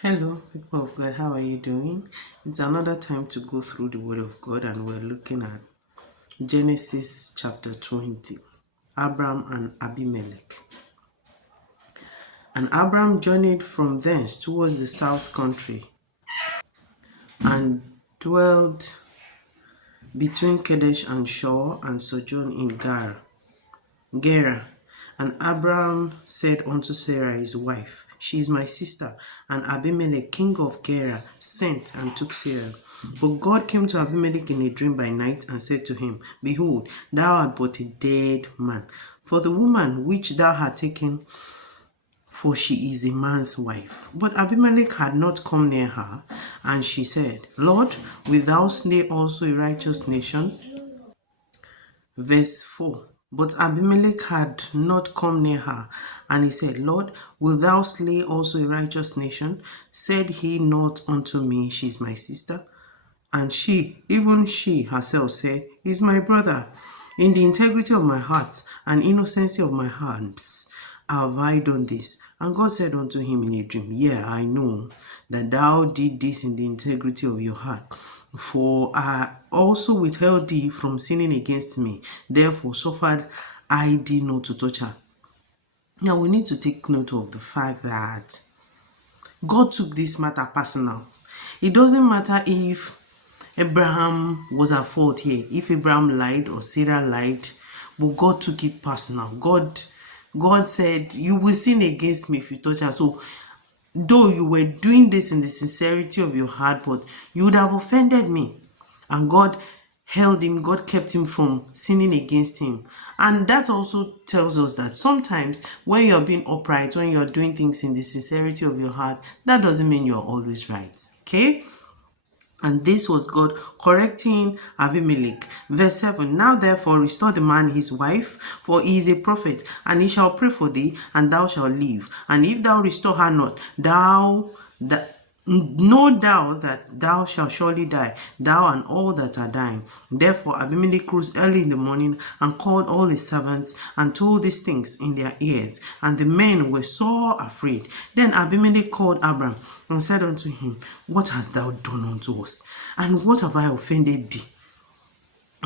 Hello, people of God, how are you doing? It's another time to go through the Word of God, and we're looking at Genesis chapter 20, Abram and Abimelech. And Abram journeyed from thence towards the south country and dwelled between Kadesh and Shur and sojourned in Gerar. And Abram said unto Sarah his wife, She is my sister. And Abimelech king of Gerar sent and took Sarah. But God came to Abimelech in a dream by night and said to him, Behold, thou art but a dead man. For the woman which thou hast taken, for she is a man's wife. But Abimelech had not come near her, and she said, Lord, wilt thou slay also a righteous nation? Verse 4. But Abimelech had not come near her, and he said, Lord, wilt thou slay also a righteous nation? Said he not unto me, She is my sister? And she, even she herself, said, He is my brother. In the integrity of my heart and innocency of my hands have I done this. And God said unto him in a dream, Yea, I know that thou did this in the integrity of your heart. For I also withheld thee from sinning against me. Therefore suffered I thee not to touch her. Now we need to take note of the fact that God took this matter personal. It doesn't matter if Abraham was at fault here, if Abraham lied or Sarah lied, but God took it personal. God said, You will sin against me if you touch her. So though you were doing this in the sincerity of your heart, but you would have offended me. And God held him, God kept him from sinning against him. And that also tells us that sometimes when you're being upright, when you're doing things in the sincerity of your heart, that doesn't mean you're always right. Okay? And this was God correcting Abimelech. Verse 7, Now therefore restore the man his wife, for he is a prophet, and he shall pray for thee, and thou shalt live. And if thou restore her not, know thou that thou shalt surely die, thou and all that are dying. Therefore Abimelech rose early in the morning and called all his servants and told these things in their ears. And the men were sore afraid. Then Abimelech called Abram and said unto him, What hast thou done unto us? And what have I offended thee,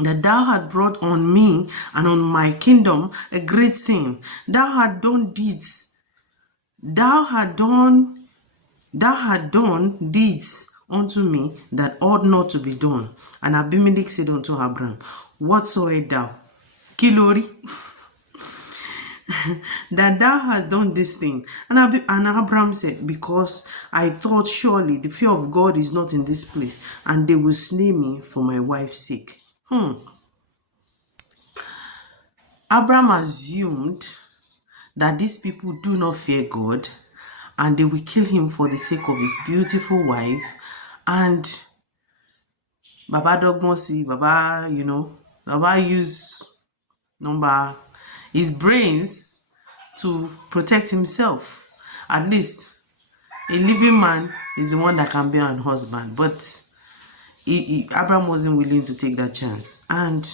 that thou hast brought on me and on my kingdom a great sin? Thou hast done deeds. Thou hast done deeds unto me that ought not to be done. And Abimelech said unto Abram, What sawest thou? Kilori, that thou hast done this thing. And Abram said, Because I thought surely the fear of God is not in this place, and they will slay me for my wife's sake. Abram assumed that these people do not fear God, and they will kill him for the sake of his beautiful wife. And Baba Dogmosi, Baba use number his brains to protect himself. At least a living man is the one that can be an husband, but Abraham wasn't willing to take that chance. And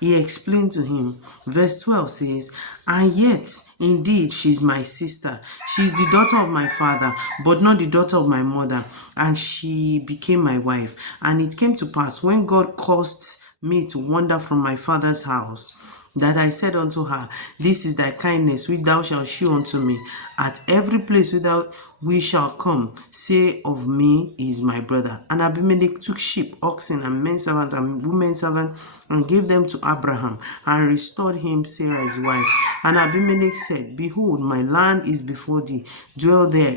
he explained to him. Verse 12 says, And yet, indeed, she is my sister. She is the daughter of my father, but not the daughter of my mother. And she became my wife. And it came to pass, when God caused me to wander from my father's house, that I said unto her, This is thy kindness which thou shalt shew unto me. At every place without we shall come, say of me, He is my brother. And Abimelech took sheep, oxen, and men servant and women servant, and gave them to Abraham, and restored him Sarah his wife. And Abimelech said, Behold, my land is before thee. Dwell there,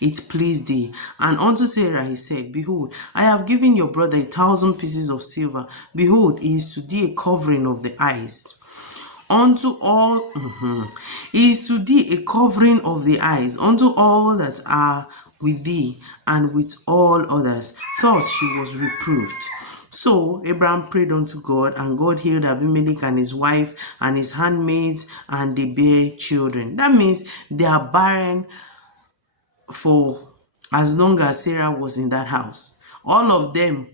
it pleased thee. And unto Sarah he said, Behold, I have given your brother 1,000 pieces of silver. Behold, he is to thee a covering of the eyes. Unto all, he is to thee a covering of the eyes, unto all that are with thee, and with all others. Thus she was reproved. So Abraham prayed unto God, and God healed Abimelech and his wife and his handmaids, and they bare children. That means they are barren for as long as Sarah was in that house. All of them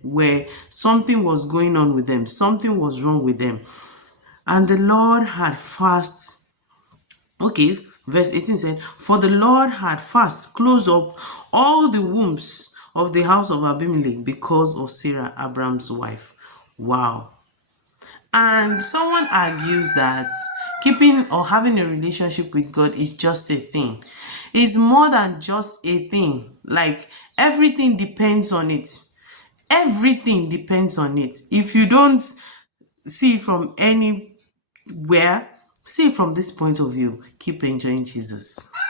something was going on with them. Something was wrong with them. And the Lord had fast. Okay, Verse 18 said, for the Lord had fast closed up all the wombs of the house of Abimelech because of Sarah, Abraham's wife. Wow. And someone argues that keeping or having a relationship with God is just a thing. It's more than just a thing. Like, everything depends on it. Everything depends on it. If you don't see from anywhere, see from this point of view, keep enjoying Jesus.